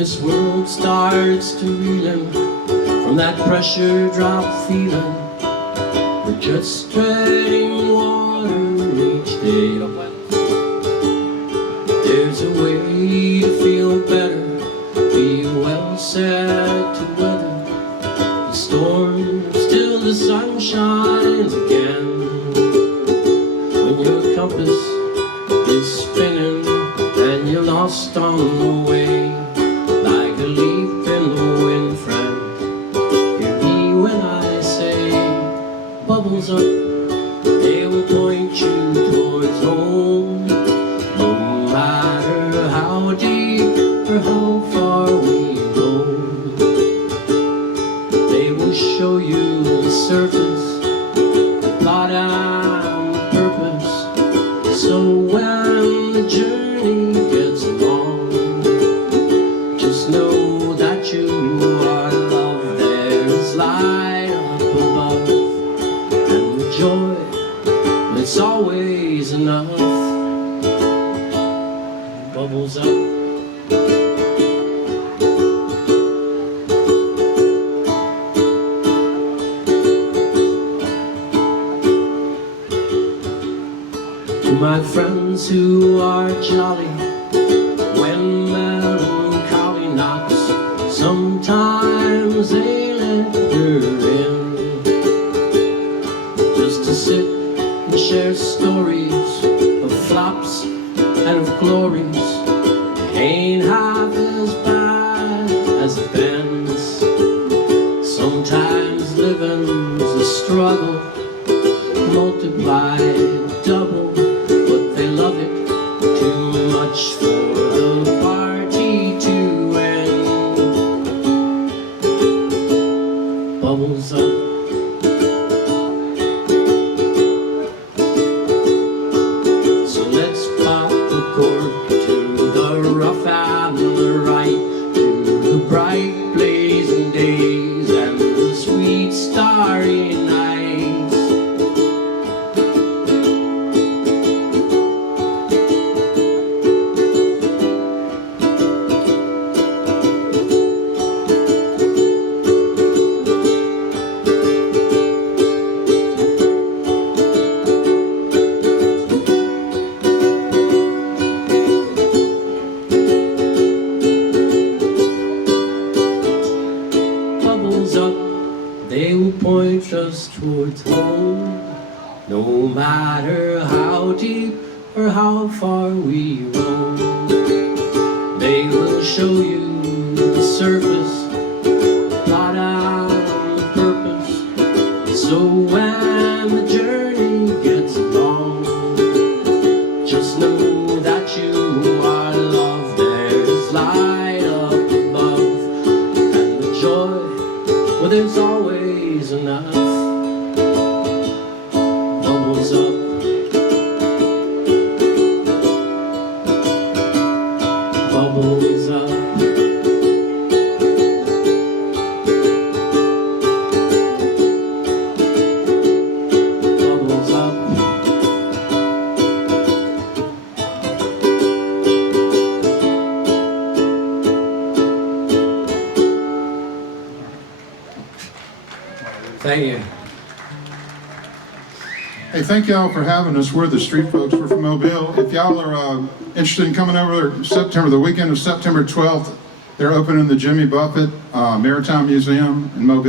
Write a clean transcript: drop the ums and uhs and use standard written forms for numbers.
this world starts to reeling from that pressure drop feeling, we're just treading water each day. There's a way to feel better, be well set to weather the storm till the sun shines again. When your compass is spinning and you're lost on the way, like a leaf in the wind, friend, hear me when I say, bubbles up, they will point you towards home. No matter how deep or how far we go, they will show you the surface, the plot and the purpose. So when the journey gets long, just know that you are loved. There's light up above, and the joy, it's always enough. Bubbles up. To my friends who are jolly when melancholy knocks, sometimes they let her in, just to sit and share stories of flops and of glories. Ain't half as bad as it bends. Sometimes living's a struggle, multiplied double, but they love it too much for the party to end. Bubbles up. So let's pop the cork to the rough and the right, to the bright blazing days and the sweet starry nights. Up, they will point us towards home. No matter how deep or how far we roam, they will show you the surface, the plot and the purpose. So when the journey gets long, just know that you are loved. There's light up above, and the joy, well, there's always enough. Bubbles up. Bubbles up. Bubbles up. Thank you. Hey, thank y'all for having us. We're the Street Folks. We're from Mobile. If y'all are interested in coming over the weekend of September 12th, they're opening the Jimmy Buffett Maritime Museum in Mobile.